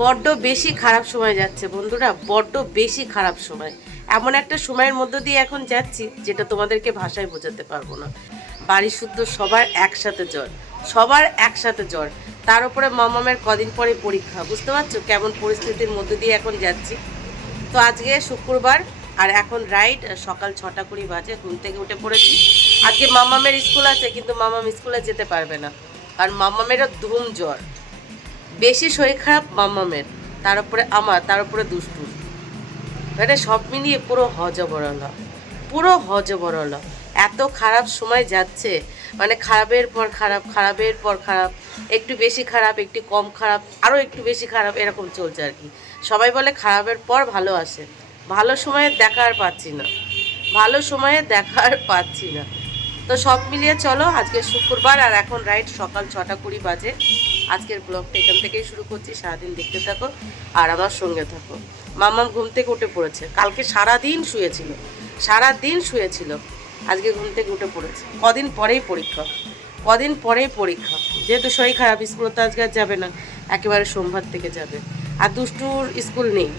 বড্ড বেশি খারাপ সময় যাচ্ছে বন্ধুরা, বড্ড বেশি খারাপ সময়। এমন একটা সময়ের মধ্য দিয়ে এখন যাচ্ছি যেটা তোমাদেরকে ভাষায় বোঝাতে পারবো না। বাড়ি শুদ্ধ সবার একসাথে জ্বর, সবার একসাথে জ্বর। তার উপরে মামামের কদিন পরে পরীক্ষা, বুঝতে পারছো কেমন পরিস্থিতির মধ্য দিয়ে এখন যাচ্ছি। তো আজকে শুক্রবার আর এখন রাইট সকাল 6টা 20 বাজে, ঘুম থেকে উঠে পড়েছি। আজকে মামামের স্কুল আছে কিন্তু মামাম স্কুলে যেতে পারবে না, কারণ মামামেরও ধুম জ্বর, বেশি শরীর খারাপ মামামের, তার উপরে আমার, তার উপরে দুষ্টুর, মানে সব মিলিয়ে পুরো হজবরল, পুরো হজবরল। এত খারাপ সময় যাচ্ছে, মানে খারাপের পর খারাপ, খারাপের পর খারাপ, একটু বেশি খারাপ, একটু কম খারাপ, আরও একটু বেশি খারাপ, এরকম চলছে আর কি। সবাই বলে খারাপের পর ভালো আসে, ভালো সময়ে দেখা আর পাচ্ছি না, ভালো সময়ে দেখা আর পাচ্ছি না। তো সব মিলিয়ে চলো, আজকে শুক্রবার আর এখন রাইট সকাল 6টা 20 বাজে। আজকের ব্লগটা এখান থেকেই শুরু করছি, সারাদিন দেখতে থাকো আর আমার সঙ্গে থাকো। মাম্মাম ঘুম থেকে উঠে পড়েছে, কালকে সারাদিন শুয়েছিল, সারাদিন শুয়েছিল, আজকে ঘুম থেকে উঠে পড়েছে। কদিন পরেই পরীক্ষা, কদিন পরেই পরীক্ষা, যেহেতু শরীর খারাপ স্কুলে তো আজকে আর যাবে না, একেবারে সোমবার থেকে যাবে। আর দুষ্টুর স্কুল নেই,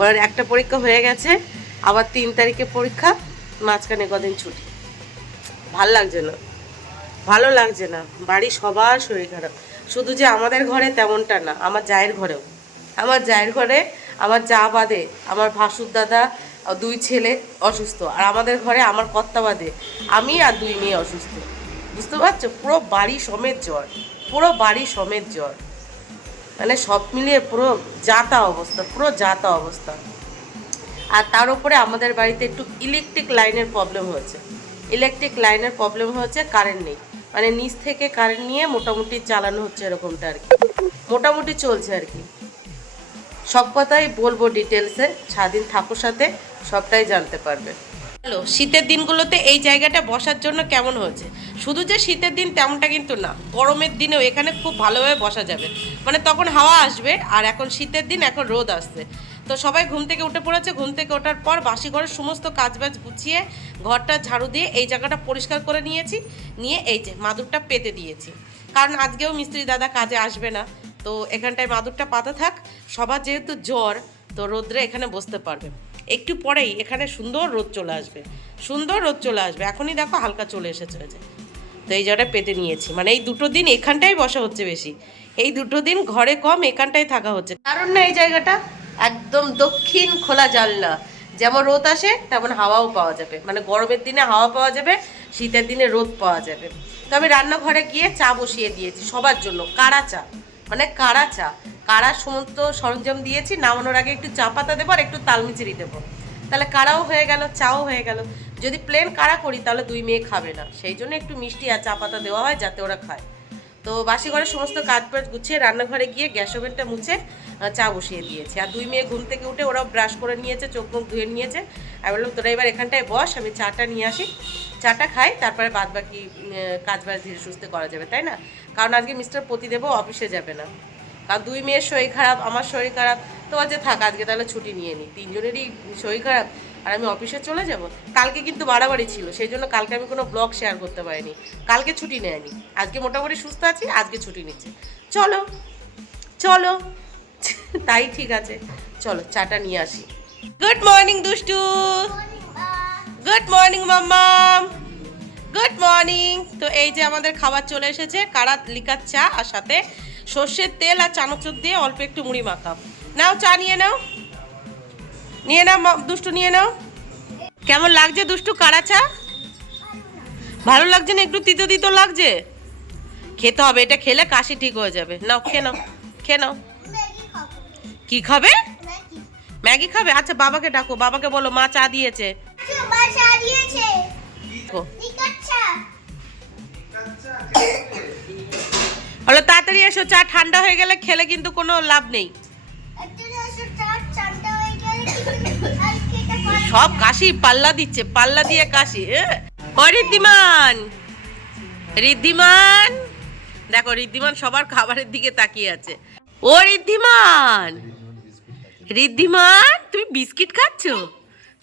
ওর একটা পরীক্ষা হয়ে গেছে, আবার 3 তারিখে পরীক্ষা, মাঝখানে কদিন ছুটি। ভাল লাগছে না, ভালো লাগছে না। বাড়ি সবার শরীর খারাপ, শুধু যে আমাদের ঘরে তেমনটা না, আমার জায়ের ঘরেও, আমার জায়ের ঘরে আমার যা বাদে আমার ভাসুর দাদা 2 ছেলে অসুস্থ, আর আমাদের ঘরে আমার কর্তা বাদে আমি আর 2 মেয়ে অসুস্থ। বুঝতে পারছো, পুরো বাড়ি সমেত জ্বর, পুরো বাড়ি সমেত জ্বর, মানে সব মিলিয়ে পুরো যাতা অবস্থা, পুরো যাতা অবস্থা। আর তার উপরে আমাদের বাড়িতে একটু ইলেকট্রিক লাইনের প্রবলেম হয়েছে, ইলেকট্রিক লাইনের প্রবলেম হচ্ছে, কারেন্ট নেই, মানে নিচ থেকে কারেন্ট নিয়ে মোটামুটি চালানো হচ্ছে, এরকমটা আর কি, মোটামুটি চলছে আর কি। সব কথাই বলবো ডিটেলসে, সারাদিন ঠাকুর সাথে সবটাই জানতে পারবে। হ্যালো, শীতের দিনগুলোতে এই জায়গাটা বসার জন্য কেমন হয়েছে, শুধু যে শীতের দিন তেমনটা কিন্তু না, গরমের দিনেও এখানে খুব ভালোভাবে বসা যাবে, মানে তখন হাওয়া আসবে, আর এখন শীতের দিন, এখন রোদ আসছে। তো সবাই ঘুম থেকে উঠে পড়েছে, ঘুম থেকে ওঠার পর বাসি ঘরের সমস্ত কাজবাজ গুছিয়ে ঘরটা ঝাড়ু দিয়ে এই জায়গাটা পরিষ্কার করে নিয়েছি, নিয়ে এই যে মাদুরটা পেতে দিয়েছি, কারণ আজকেও মিস্ত্রি দাদা কাজে আসবে না, তো এখানটায় মাদুরটা পাতা থাক। সবার যেহেতু জ্বর, তো রোদ্রে এখানে বসতে পারবে। একটু পরেই এখানে সুন্দর রোদ চলে আসবে, সুন্দর রোদ চলে আসবে, এখনই দেখো হালকা চলে এসেছে। তো এই জায়গাটা পেতে নিয়েছি, মানে এই 2টো দিন এখানটাই বসা হচ্ছে বেশি, এই 2টো দিন ঘরে কম এখানটাই থাকা হচ্ছে, কারণ না এই জায়গাটা একদম দক্ষিণ খোলা জানলা, যেমন রোদ আসে তেমন হাওয়াও পাওয়া যাবে, মানে গরমের দিনে হাওয়া পাওয়া যাবে, শীতের দিনে রোদ পাওয়া যাবে। তো আমি রান্নাঘরে গিয়ে চা বসিয়ে দিয়েছি সবার জন্য, কারা চা, মানে কারা চা, কারা সমস্ত সরঞ্জাম দিয়েছি, নামানোর আগে একটু চা পাতা দেবো আর একটু তালমিচড়ি দেবো, তাহলে কারাও হয়ে গেল, চাও হয়ে গেল। যদি প্লেন কারা করি তাহলে 2 মেয়ে খাবে না, সেই জন্য একটু মিষ্টি আর চা পাতা দেওয়া হয় যাতে ওরা খায়। তো বাসি ঘরে সমস্ত কাজ বাজ গুছিয়ে রান্নাঘরে গিয়ে গ্যাস ওভেনটা মুছে চা বসিয়ে দিয়েছি। আর 2 মেয়ে ঘুম থেকে উঠে ওরাও ব্রাশ করে নিয়েছে, চোখ মুখ ধুয়ে নিয়েছে। আমি বললাম তোরা এবার এখানটায় বস, আমি চাটা নিয়ে আসি, চাটা খাই, তারপরে বাদ বাকি কাজ বাজ ধীরে সুস্থে করা যাবে, তাই না? কারণ আজকে মিস্টার প্রতিদেবও অফিসে যাবে না, কারণ 2 মেয়ের শরীর খারাপ, আমার শরীর খারাপ, তো যে থাক আজকে তাহলে ছুটি নিয়ে নিই, 3 জনেরই শরীর খারাপ আর আমি অফিসে চলে যাব। কালকে কিন্তু বাড়াবাড়ি ছিল, সেই জন্য কালকে আমি কোনো ব্লগ শেয়ার করতে পারিনি, কালকে ছুটি নেয়নি, আজকে মোটামুটি সুস্থ আছি, আজকে ছুটি নিচ্ছে। চলো চলো তাই ঠিক আছে, চলো চাটা নিয়ে আসি। গুড মর্নিং দুষ্টু, গুড মর্নিং মাম্মাম, গুড মর্নিং। তো এই যে আমাদের খাবার চলে এসেছে, কারা লিকার চা আর সাথে সর্ষের তেল আর চানাচুর দিয়ে অল্প একটু মুড়ি মাখাও। নাও চা নিয়ে নাও, নিয়ে নাও দুষ্টু, নিয়ে নাও। কেমন লাগছে দুষ্টু কারা চা? ভালো লাগছে না, একটু তিতো তিতো লাগছে, খেতে হবে, এটা খেলে কাশি ঠিক হয়ে যাবে। নাও খেয়ে নাও, খেয়ে নাও। কি খাবে? ম্যাগি খাবে? আচ্ছা বাবাকে ডাকো, বাবাকে বলো মা চা দিয়েছে। বলো তাড়াতাড়ি এসো, চা ঠান্ডা হয়ে গেলে খেলে কিন্তু কোনো লাভ নেই। সব কাশি পাল্লা দিচ্ছে, পাল্লা দিয়ে কাশি। ও ঋদ্ধিমান, ঋদ্ধিমান দেখো, ঋদ্ধিমান সবার খাবারের দিকে তাকিয়ে আছে। ও ঋদ্ধিমান, ঋদ্ধিমান তুমি বিস্কিট খাচ্ছ,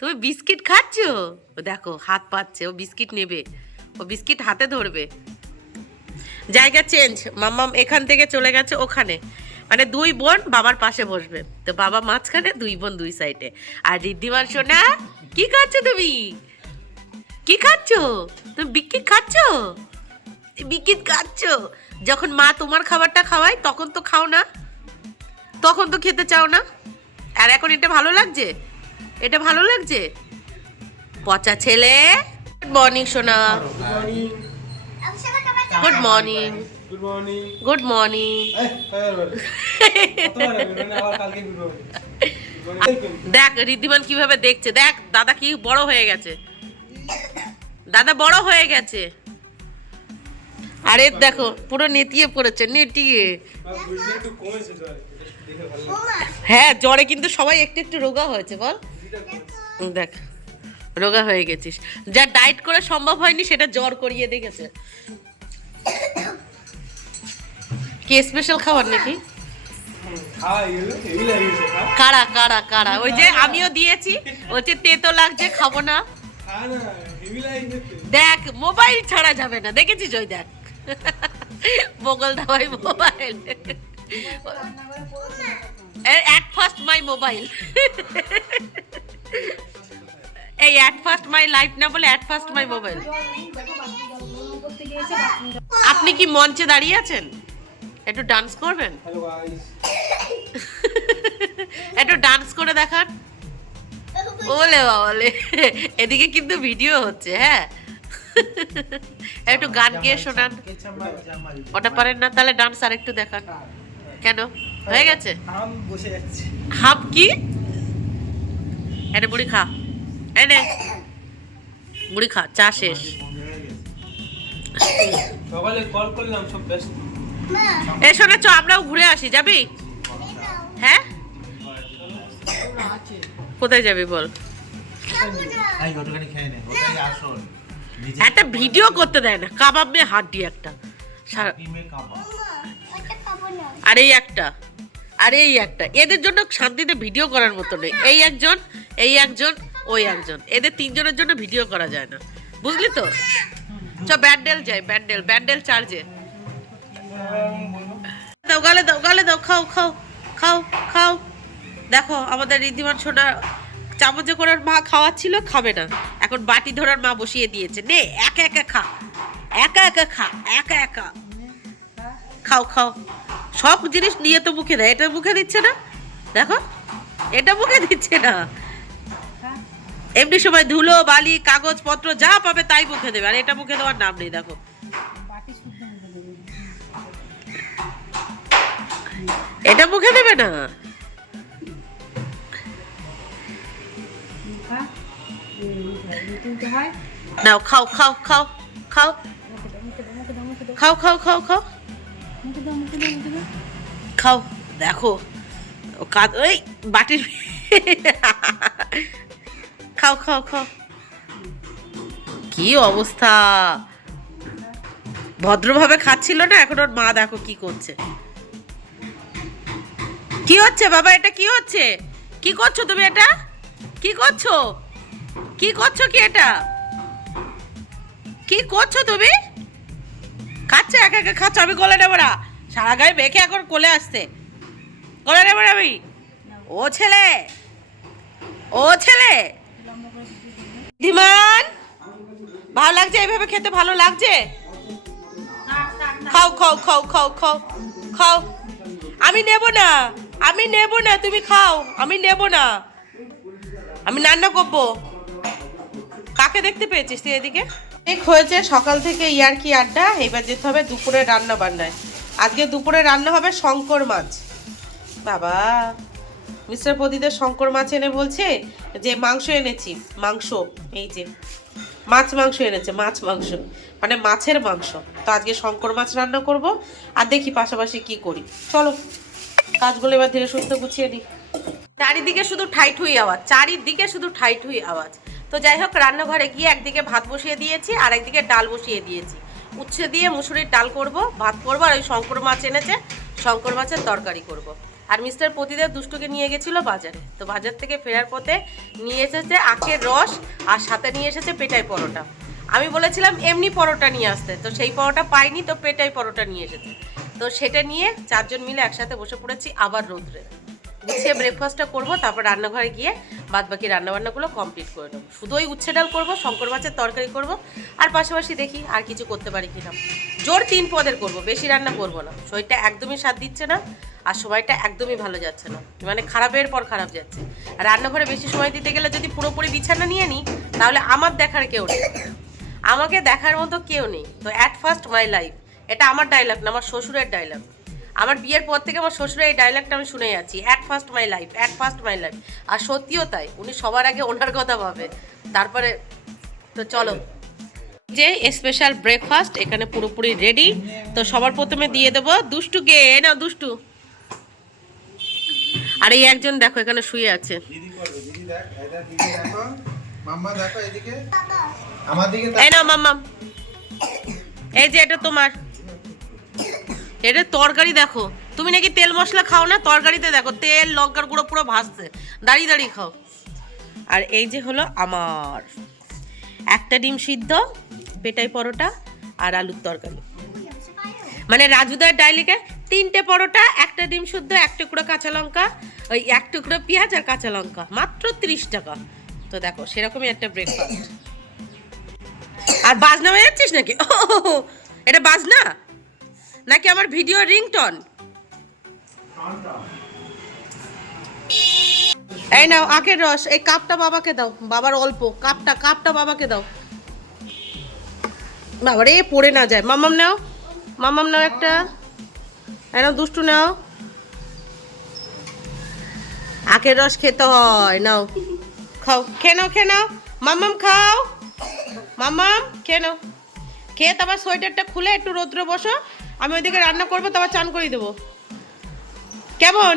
তুমি বিস্কিট খাচ্ছ? ও দেখো হাত পাচ্ছে, ও বিস্কিট নেবে, ও বিস্কিট হাতে ধরবে। জায়গা চেঞ্জ, মাম্মাম এখান থেকে চলে গেছে ওখানে, মানে দুই বোন বাবার পাশে বসবে, তো বাবা মাঝখানে, দুই বোন দুই সাইডে। আর ঋদ্ধিমান সোনা, কি খাচ্ছ তুমি? কি খাচ্ছ তুমি? বিস্কিট খাচ্ছ? বিস্কিট খাচ্ছ? যখন মা তোমার খাবারটা খাওয়ায় তখন তো খাও না, তখন তো খেতে চাও না। আর এখন এটা ভালো লাগছে, এটা ভালো লাগছে? পচা ছেলে। গুড মর্নিং সোনা। Good morning. Good morning. দেখ ঋদ্ধিমান কিভাবে দেখছে, দেখ দাদা কি বড় হয়ে গেছে, দাদা বড় হয়ে গেছে। আরে দেখো পুরো নেতিয়ে পড়েছে, নেতিয়ে। হ্যাঁ জ্বরে কিন্তু সবাই একটু একটু রোগা হয়েছে, বল। দেখ রোগা হয়ে গেছিস, যা ডায়েট করে সম্ভব হয়নি সেটা জ্বর করিয়ে দেখেছে। কি স্পেশাল খাবার নাকি? কারা কারা কারা? ওই যে আমিও দিয়েছি, ওই যে তেতো লাগছে, খাবো না। দেখ মোবাইল ছাড়া যাবে না, দেখেছিস? ওই দেখ বগল ধাওয়াই mobile, at first my mobile. এই অ্যাট ফার্স্ট মাই লাইফ না বলে অ্যাট ফার্স্ট মাই মোবাইল। আপনি কি মঞ্চে দাঁড়িয়ে আছেন? একটু ডান্স করবেন? একটু ডান্স করে দেখান। ওলে বাবালে, এদিকে কিন্তু ভিডিও হচ্ছে। হ্যাঁ একটু গান গেয়ে শোনান। ওটা পারেন না? তাহলে ডান্স আর একটু দেখান। কেন হয়ে গেছে? হাফ কি? এনে মুড়ি খা, এনে মুড়ি খা, চা শেষ। সকালে কল করলাম, সব ব্যস্ত। এ শোনেছ, আমরাও ঘুরে আসি, যাবি? হ্যাঁ কোথায় যাবি বল? একটা ভিডিও করতে দেয় না, কাবাব মে হাড্ডি একটা, আর এই একটা, আর এই একটা। এদের জন্য শান্তিতে ভিডিও করার মতো নেই। এই একজন, এই একজন, ওই একজন, এদের তিনজনের জন্য ভিডিও করা যায় না, বুঝলি তো? চ ব্যান্ডেল যাই, ব্যান্ডেল, ব্যান্ডেল চার্জে দাও, গালে দাও, গালে দাও, খাও খাও খাও খাও। দেখো আমাদের ঋদ্ধিমান সোনা চামচে করে মা খাওয়াচ্ছিল, খাবে না, এখন বাটি ধরার মা বসিয়ে দিয়েছে। নে একা একা খা, একা একা খা, একা একা খাও খাও। সব জিনিস নিয়ে তো মুখে দেয়, এটা মুখে দিচ্ছে না, দেখো এটা মুখে দিচ্ছে না। এমনি সময় ধুলো বালি কাগজ পত্র যা পাবে তাই মুখে দেবে, আর এটা মুখে দেওয়ার নাম নেই। দেখো এটা মুখে দেবে না। নাও খাও খাও খাও খাও খাও খাও খাও খাও খাও। দেখো ওই বাটির খাও খাও খাও। কি অবস্থা, ভদ্রভাবে খাচ্ছিল না, এখন ওর মা দেখো কি করছে। কি হচ্ছে বাবা, এটা কি হচ্ছে? কি করছো তুমি? এটা কি করছো? কি করছো? কি এটা কি করছো তুমি? খাচ্ছে একা একা খাচ্ছ, আমি কোলে নেবো না। সারা গায়ে মেখে এখন কোলে আসছে, কোলে নেবো না আমি। ও ছেলে, ও ছেলে, ধীমান ভালো লাগছে? এইভাবে খেতে ভালো লাগছে? খাও খাও খাও খাও খাও খাও। আমি নেব না, আমি নেব না, তুমি খাও, আমি নেব না, আমি রান্না করবো। কাকে দেখতে পেয়েছিস তুই? এদিকে ঠিক হয়েছে, সকাল থেকে ইয়ার্কি আড্ডা, এবার যেতে হবে দুপুরে রান্না বান্নায়। আজকে দুপুরে রান্না হবে শঙ্কর মাছ। বাবা মিস্টার প্রদীপের শঙ্কর মাছ এনে বলছে যে মাংস এনেছি, মাংস এই যে মাছ মাংস এনেছে, মাছ মাংস মানে মাছের মাংস। তো আজকে শঙ্কর মাছ রান্না করব, আর দেখি পাশাপাশি কি করি। চলো কাজগুলো এবার ধীরে সুস্থ গুছিয়ে নিই। চারিদিকে শুধু ঠাইঠুই আওয়াজ, চারিদিকে শুধু ঠাইঠুই আওয়াজ। তো যাই হোক, রান্নাঘরে গিয়ে একদিকে ভাত বসিয়ে দিয়েছি আর একদিকে ডাল বসিয়ে দিয়েছি। উচ্ছে দিয়ে মুসুরির ডাল করব, ভাত করব, আর ওই শঙ্কর মাছ এনেছে, শঙ্কর মাছের তরকারি করব। আর মিস্টার প্রতিদেব দুষ্টুকে নিয়ে গেছিলো বাজারে, তো বাজার থেকে ফেরার পথে নিয়ে এসেছে আখের রস, আর সাথে নিয়ে এসেছে পেটাই পরোটা। আমি বলেছিলাম এমনি পরোটা নিয়ে আসতে, তো সেই পরোটা পাইনি, তো পেটাই পরোটা নিয়ে এসেছে। তো সেটা নিয়ে 4 জন মিলে একসাথে বসে পড়েছি আবার রোদ্রে। গুছিয়ে ব্রেকফাস্টটা করবো, তারপর রান্নাঘরে গিয়ে বাদবাকি রান্নাবান্নাগুলো কমপ্লিট করে নেবো। শুধু ওই উচ্ছে ডাল করবো, শঙ্কর মাছের তরকারি করব, আর পাশাপাশি দেখি আর কিছু করতে পারি কিনা। জোর 3 পদের করব, বেশি রান্না করব না। শরীরটা একদমই সাথ দিচ্ছে না, আর সময়টা একদমই ভালো যাচ্ছে না, মানে খারাপের পর খারাপ যাচ্ছে। আর রান্নাঘরে বেশি সময় দিতে গেলে যদি পুরোপুরি বিছানা নিয়ে নিই, তাহলে আমার দেখার কেউ নেই, আমাকে দেখার মতো কেউ নেই। তো অ্যাট ফার্স্ট মাই লাইফ, এটা আমার ডায়লগ না, আমার শ্বশুরের ডায়লগ। আমার বিয়ের পর থেকে আমার শ্বশুরের এই ডায়লগটা আমি শুনে যাচ্ছি, at first my life, at first my life. আর সত্যিও তাই, উনি সবার আগে ওনার কথা ভাবে, তারপরে। তো চলো, যে স্পেশাল ব্রেকফাস্ট এখানে পুরোপুরি রেডি। তো সবার প্রথমে দিয়ে দেবো দুষ্টুকে, না দুষ্টু। আর এই একজন দেখো এখানে শুয়ে আছে, এই নাও মাম্মাম, এই যে এটা তোমার, এটা তরকারি। দেখো তুমি নাকি তেল মশলা খাও না, তরকারিতে দেখো তেল লঙ্কার গুঁড়ো পুরো ভাসছে, দাঁড়িয়ে দাঁড়িয়ে খাও। আর এই যে হলো আমার একটা ডিম সিদ্ধ, পেটাই পরোটা আর আলুর তরকারি। মানে রাজুদার ডাইলিকে 3টে পরোটা, একটা ডিম সিদ্ধ, 1 টুকরো কাঁচা লঙ্কা, ওই 1 টুকরো পেঁয়াজ আর কাঁচা লঙ্কা, মাত্র 30 টাকা। তো দেখো সেরকমই একটা ব্রেকফাস্ট। আর বাজনা হয়ে যাচ্ছিস নাকি? এটা বাজনা নাকি আমার ভিডিও রিংটন? এই নাও আখের রস, এই কাপটা বাবাকে দাও, বাবার অল্প কাপটা বাবাকে দাও। বাবারে পড়ে না যায়। মাম্মাম নাও, মাম্মাম নাও একটা, নাও দুষ্টু নাও। আখের রস খেতে হয়, নাও খাও, খেয়ে নাও মাম্মাম, খাও মাম্মাম, খেয়ে নাও। খেয়ে তারপর সোয়েটারটা খুলে একটু রৌদ্রে বসো, আমি ওইদিকে রান্না করবো, তারপর চান করে দেবো। কেমন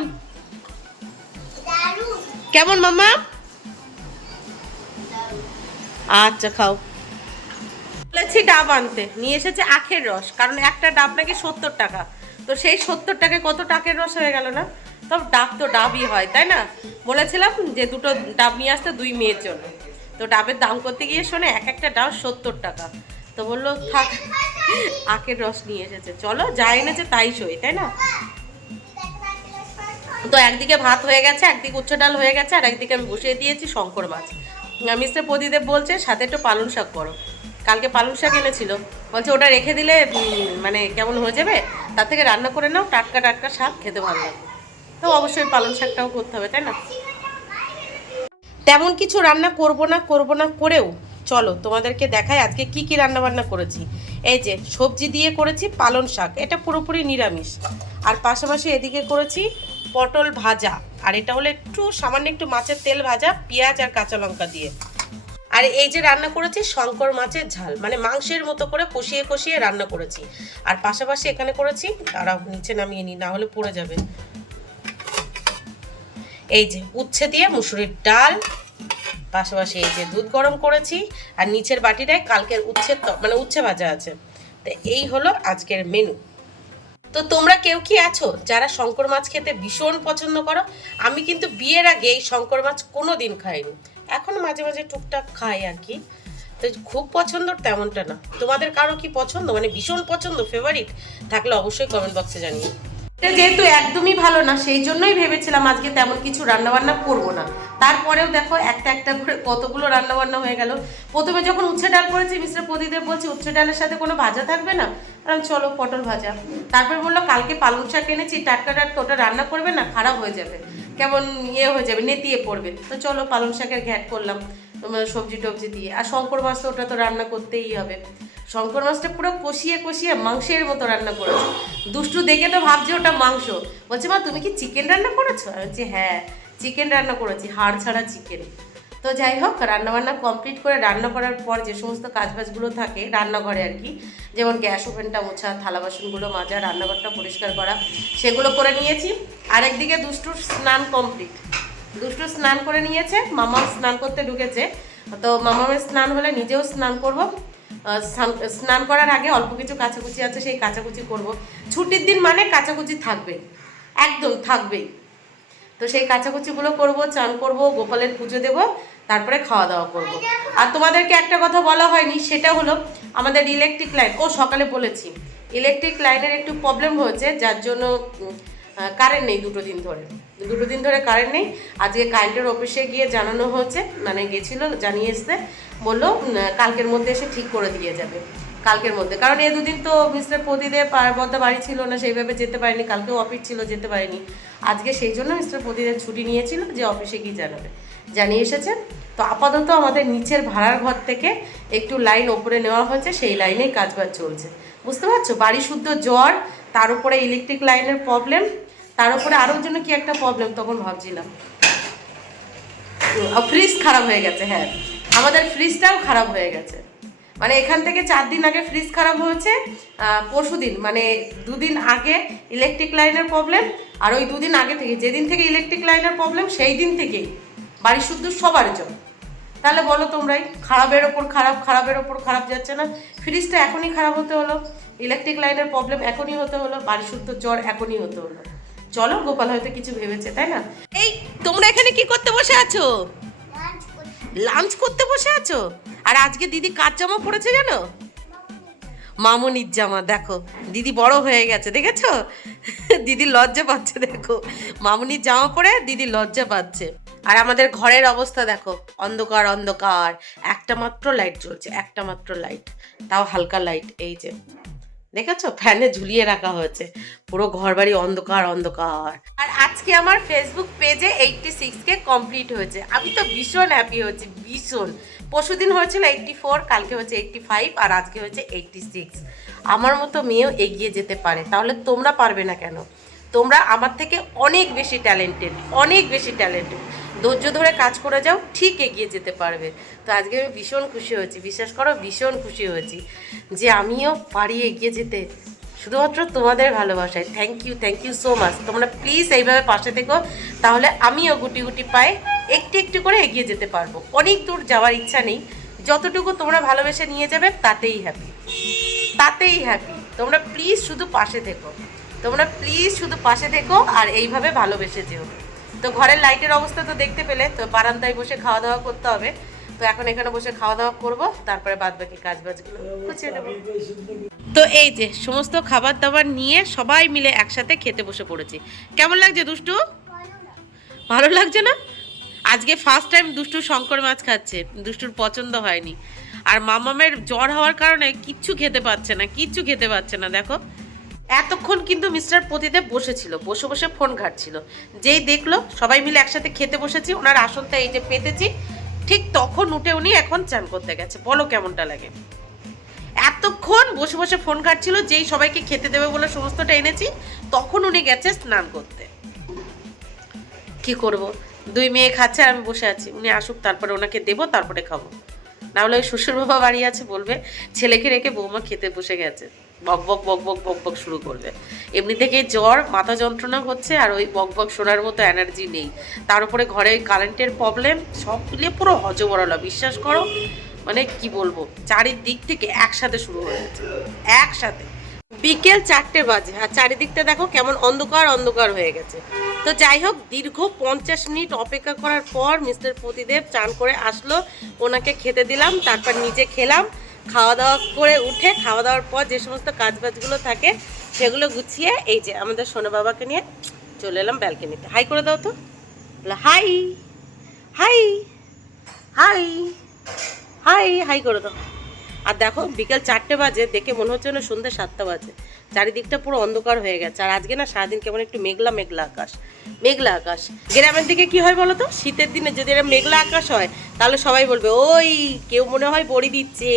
কেমন মাম্মা? আচ্ছা খাও। বলেছি ডাব আনতে, নিয়ে এসেছে আখের রস, কারণ একটা ডাব নাকি 70 টাকা। তো সেই 70 টাকায় কত টাকের রস হয়ে গেল না? তো ডাব তো ডাবই হয়, তাই না? বলেছিলাম যে 2টো ডাব নিয়ে আসতে 2 মেয়ের জন্য। তো ডাবের দাম করতে গিয়ে শোনে একটা ডাব 70 টাকা। তো বললো থাক, আখের রস নিয়ে এসেছে, চলো যা এনেছে তাই সই, তাই না? তো একদিকে ভাত হয়ে গেছে, একদিকে উচ্চ ডাল হয়ে গেছে, আর একদিকে আমি বসিয়ে দিয়েছি শঙ্কর মাছ। মিস্টার প্রদীপ বলছে সাথে একটু পালং শাক করো, কালকে পালং শাক এনেছিল, বলছে ওটা রেখে দিলে মানে কেমন হয়ে যাবে, তার থেকে রান্না করে নাও, টাটকা টাটকা শাক খেতে ভালো লাগবে। তো অবশ্যই পালং শাকটাও করতে হবে, তাই না? তেমন কিছু রান্না করব না করেও চলো তোমাদেরকে দেখাই আজকে কি কি রান্না বান্না করেছি। এই যে সবজি দিয়ে করেছি পালং শাক, এটা পুরোপুরি নিরামিষ। আর পাশাপাশি এদিকে করেছি পটল ভাজা, আর এটা হলো সামান্য একটু মাছের তেল ভাজা, পেঁয়াজ আর কাঁচা লঙ্কা দিয়ে। আর এই যে রান্না করেছি শঙ্কর মাছের ঝাল, মানে মাংসের মতো করে কষিয়ে কষিয়ে রান্না করেছি। আর পাশাপাশি এখানে করেছি, তারা নিচে নামিয়ে নিই না হলে পড়ে যাবে, এই যে উচ্ছে দিয়ে মুসুরির ডাল, পাশাপাশি এই যে দুধ গরম করেছি, আর নিচের বাটিটায় কালকের উচ্ছে ভাজা আছে। তো এই হলো আজকের মেনু। তো তোমরা কেউ কি আছো যারা শঙ্কর মাছ খেতে ভীষণ পছন্দ করো? আমি কিন্তু বিয়ের আগে এই শঙ্কর মাছ কোনো দিন খাইনি, এখন মাঝে মাঝে টুকটাক খাই আর কি। তো খুব পছন্দ তেমনটা না। তোমাদের কারো কি পছন্দ, মানে ভীষণ পছন্দ, ফেভারিট থাকলে অবশ্যই কমেন্ট বক্সে জানিয়ে। যেহেতু একদমই ভালো না, সেই জন্যই ভেবেছিলাম আজকে তেমন কিছু রান্নাবান্না করবো না। তারপরেও দেখো একটা করে কতগুলো রান্নাবান্না হয়ে গেল। প্রথমে যখন উচ্ছে ডাল করেছি, মিস্টার প্রদীপ বলছে উচ্ছে ডালের সাথে কোনো ভাজা থাকবে না, কারণ চলো পটল ভাজা। তারপর বললো কালকে পালং শাক এনেছি, টাটকা টাটকা, ওটা রান্না করবে না, খারাপ হয়ে যাবে, কেমন হয়ে যাবে, নেতিয়ে পড়বে। তো চলো পালং শাকের ঘ্যাট করলাম সবজি টবজি দিয়ে। আর শঙ্কর মাছ তো ওটা তো রান্না করতেই হবে। শঙ্কর মাছটা পুরো কষিয়ে কষিয়ে মাংসের মতো রান্না করেছে। দুষ্টু দেখে তো ভাবছে ওটা মাংস, বলছে মা তুমি কি চিকেন রান্না করেছো? আমি বলছি হ্যাঁ চিকেন রান্না করেছি, হাড় ছাড়া চিকেন। তো যাই হোক, রান্নাবান্না কমপ্লিট করে রান্না করার পর যে সমস্ত কাজবাজগুলো থাকে রান্নাঘরে আর কি, যেমন গ্যাস ওভেনটা মোছা, থালা বাসনগুলো মাজা, রান্নাঘরটা পরিষ্কার করা, সেগুলো করে নিয়েছি। আর একদিকে দুষ্টুর স্নান কমপ্লিট, দুষ্টু স্নান করে নিয়েছে, মামা স্নান করতে ঢুকেছে। তো মামামের স্নান হলে নিজেও স্নান করব। স্নান করার আগে অল্প কিছু কাচাকুচি আছে, সেই কাচাকুচি করব। ছুটির দিন মানে কাচাকুচি থাকবেই, একদম থাকবেই। তো সেই কাচাকুচিগুলো করব, চান করব, গোপালের পুজো দেব, তারপরে খাওয়া দাওয়া করব। আর তোমাদেরকে একটা কথা বলা হয়নি, সেটা হলো আমাদের ইলেকট্রিক লাইন, সকালে বলেছি ইলেকট্রিক লাইনের একটু প্রবলেম হয়েছে, যার জন্য কারেন্ট নেই দুটো দিন ধরে কারেন্ট নেই। আজকে কারেন্টের অফিসে গিয়ে জানানো হয়েছে, মানে গেছিলো, জানিয়ে এসছে, বললো কালকের মধ্যে এসে ঠিক করে দিয়ে যাবে, কালকের মধ্যে। কারণ এই দুদিন তো মিস্টার প্রদীপের বদ্দা বাড়ি ছিল না, সেইভাবে যেতে পারেনি, কালকেও অফিস ছিল, যেতে পারেনি। আজকে সেই জন্য মিস্টার প্রদীপের ছুটি নিয়েছিল, যে অফিসে গিয়ে জানাবে, জানিয়ে এসেছে। তো আপাতত আমাদের নিচের ভাড়ার ঘর থেকে একটু লাইন ওপরে নেওয়া হয়েছে, সেই লাইনেই কাজবাজ চলছে, বুঝতে পারছো? বাড়ি শুদ্ধ জ্বর, তার উপরে ইলেকট্রিক লাইনের প্রবলেম, তার উপরে আরও জন্য কি একটা প্রবলেম তখন ভাবছিলাম, ফ্রিজ খারাপ হয়ে গেছে। হ্যাঁ, আমাদের ফ্রিজটাও খারাপ হয়ে গেছে। মানে এখান থেকে 4 দিন আগে ফ্রিজ খারাপ হয়েছে, পরশু দিন মানে 2 দিন আগে ইলেকট্রিক লাইনের প্রবলেম, আর ওই 2 দিন আগে থেকে, যেদিন থেকে ইলেকট্রিক লাইনের প্রবলেম সেই দিন থেকেই বাড়ি শুদ্ধ সবার জন্য। তাহলে বলো তোমরাই, খারাপের ওপর খারাপ যাচ্ছে না? ফ্রিজটা এখনই খারাপ হতে হলো, ইলেকট্রিক লাইনের প্রবলেম এখনই হতে হলো, বাড়ি শুদ্ধ জ্বর এখনই হতে হলো। চলো, গোপাল হয়তো কিছু ভেবেছে, তাই না? এই তোমরা এখানে কি করতে বসে আছো? লাঞ্চ করতে বসে আছো। আর আজকে দিদি কার জামা পরেছে জানো? মামুনির জামা। দেখো দিদি বড় হয়ে গেছে, দেখেছো? দিদি লজ্জা পাচ্ছে, দেখো মামুনির জামা পরে দিদি লজ্জা পাচ্ছে। আর আমাদের ঘরের অবস্থা দেখো, অন্ধকার অন্ধকার, একটা মাত্র লাইট জ্বলছে, একটা মাত্র লাইট, তাও হালকা লাইট। এই যে দেখেছো, ফ্যানে ঝুলিয়ে রাখা হয়েছে, পুরো ঘর বাড়ি অন্ধকার অন্ধকার। আর আজকে আমার ফেসবুক পেজে 86K কমপ্লিট হয়েছে, আমি তো ভীষণ হ্যাপি হয়েছি, ভীষণ। পরশুদিন হয়েছিল 84, কালকে হচ্ছে 85, আর আজকে হচ্ছে 86। আমার মতো মেয়েও এগিয়ে যেতে পারে, তাহলে তোমরা পারবে না কেন? তোমরা আমার থেকে অনেক বেশি ট্যালেন্টেড, অনেক বেশি ট্যালেন্টেড। ধৈর্য ধরে কাজ করে যাও, ঠিক এগিয়ে যেতে পারবে। তো আজকে আমি ভীষণ খুশি হয়েছি, বিশ্বাস করো ভীষণ খুশি হয়েছি যে আমিও পারি এগিয়ে যেতে, শুধুমাত্র তোমাদের ভালোবাসায়। Thank you so much. তোমরা প্লিজ এইভাবে পাশে থেকো, তাহলে আমিও গুটি গুটি পায়ে একটু একটু করে এগিয়ে যেতে পারবো। অনেক দূর যাওয়ার ইচ্ছা নেই, যতটুকু তোমরা ভালোবেসে নিয়ে যাবে তাতেই হ্যাপি, তাতেই হ্যাপি। তোমরা প্লিজ শুধু পাশে থেকো, তোমরা প্লিজ শুধু পাশে থেকো, আর এইভাবে ভালোবেসে যেও। তো ঘরের লাইটের অবস্থা তো দেখতে পেলে, তো বারান্দায় বসে খাওয়া দাওয়া করতে হবে। তো এখন এখানে বসে খাওয়া দাওয়া করবো, তারপরে বাদ বাকি কাজ বাজগুলো গুছিয়ে নেবো। তো এই যে সমস্ত খাবার দাবার নিয়ে সবাই মিলে একসাথে খেতে বসে পড়েছি। কেমন লাগছে দুষ্টু? ভালো লাগছে না? আজকে ফার্স্ট টাইম দুষ্টু শঙ্কর মাছ খাচ্ছে, দুষ্টুর পছন্দ হয়নি। আর মামামের জ্বর হওয়ার কারণে কিচ্ছু খেতে পাচ্ছে না, দেখো। এতক্ষণ কিন্তু মিস্টার প্রদীপ বসেছিল, বসে বসে ফোন ঘাটছিল। যেই দেখলো সবাই মিলে একসাথে খেতে বসেছি, ওনার আসনটা এই যে পেতেছি, ঠিক তখন উঠে উনি এখন চান করতে গেছে। বলো কেমনটা লাগে? এতক্ষণ বসে বসে ফোন ঘাটছিল, যেই সবাইকে খেতে দেবে বলে সমস্তটা এনেছি, তখন উনি গেছে স্নান করতে। কি করব, 2 মেয়ে খাচ্ছে আর আমি বসে আছি, উনি আসুক তারপরে ওনাকে দেবো, তারপরে খাবো। না হলে ওই শ্বশুর বাবা বাড়ি আছে, বলবে ছেলেকে রেখে বৌমা খেতে বসে গেছে, বক বক বক বক বক বক শুরু করবে। এমনি থেকে জ্বর, মাথা যন্ত্রণা হচ্ছে, আর ওই বক বক শোনার মতো এনার্জি নেই। তার উপরে ঘরে কারেন্টের প্রবলেম, সব মিলিয়ে পুরো হজবরলা, বিশ্বাস করো। মানে কি বলবো, চারিদিক থেকে একসাথে শুরু হয়েছে, একসাথে। বিকেল 4টে বাজে, আর চারিদিকটা দেখো কেমন অন্ধকার অন্ধকার হয়ে গেছে। তো যাই হোক, দীর্ঘ 50 মিনিট অপেক্ষা করার পর মিস্টার প্রদীপ চান করে আসলো, ওনাকে খেতে দিলাম, তারপর নিজে খেলাম। খাওয়া দাওয়া করে উঠে, খাওয়া দাওয়ার পর যে সমস্ত কাজবাজগুলো থাকে সেগুলো গুছিয়ে এই যে আমাদের সোনা বাবাকে নিয়ে চলে এলাম ব্যালকনিতে। হাই করে দাও তো, high high high high high করে দাও। আর দেখো বিকেল 4টে বাজে, দেখে মনে হচ্ছে না সন্ধ্যে 7টা বাজে, চারিদিকটা পুরো অন্ধকার হয়ে গেছে। আর আজকে না সারাদিন কেমন একটু মেঘলা মেঘলা আকাশ, মেঘলা আকাশ। গ্রামের দিকে কি হয় বলো তো, শীতের দিনে যদি এরা মেঘলা আকাশ হয়, তাহলে সবাই বলবে ওই কেউ মনে হয় বড়ি দিচ্ছে।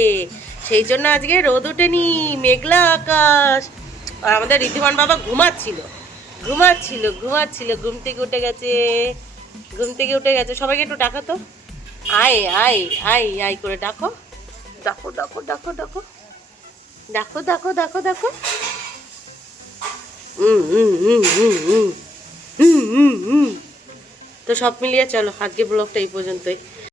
সেই জন্য আজকে রোদ ওঠেনি, মেঘলা আকাশ। আর আমাদের ঋদ্ধিমান বাবা ঘুমাচ্ছিল, ঘুম থেকে উঠে গেছে। সবাইকে একটু ডাকা তো, আয় আয় আয় আয় করে ডাকো, ডাকো ডাকো ডাকো ডাকো ডাকো ডাকো ডাকো ডাকো। তো সব মিলিয়ে চলো আজকে ব্লগটা এই পর্যন্তই।